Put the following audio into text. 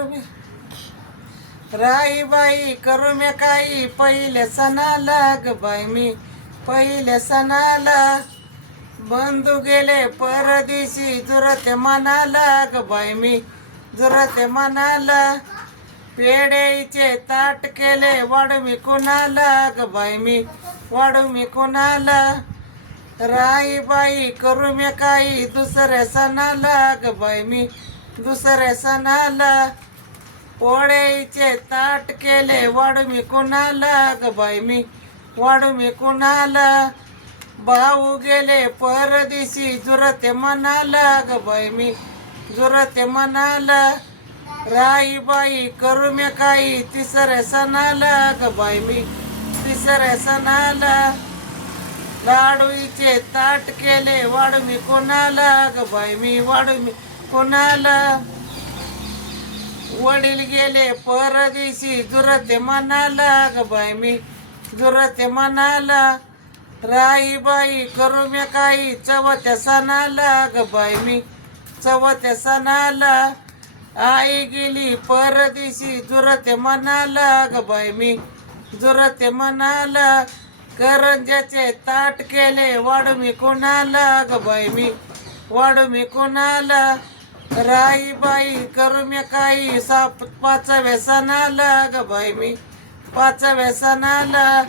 करू मी राई बाई करू मी काही पहिले सणाला ग बाई मी पहिले सणाला बंधू गेले परदेशी जुरते मनाला ग बाई मी जुरते मनाला पेढेचे ताट केले वाढू मी कुणाला ग बाई मी वाढू मी कुणाला राई बाई करू मी काही दुसऱ्या सणाला ग बाई मी दुसऱ्या सणाला पोळ्याचे ताट केले वाढू मी कुणाला ग बाई मी वाढू मी कुणाला भाऊ गेले परदेशी जुरते मनाला ग बाई मी जुरते मनाला राई बाई करू मी काही तिसऱ्या सणाला ग बाई मी तिसऱ्या सणाला लाडूचे ताट केले वाढू मी कोणाला ग बाई मी वाढू मी कोणाला वडील गेले परदेशी जुरते मनाला ग बाई मी जुरते मनाला राई बाई करू मी काही चवथ्या सणाला ग बाई मी चवथ्या सणाला आई गेली परदेशी जुरते मनाला ग बाई मी जुरते मनाला करंजाचे ताट केले वाढू मी कोणाला ग बाई मी वाढू मी कोणाला राई बाई करू मी काही पाचव्या सणाला ग बाई मी पाचव्या सणाला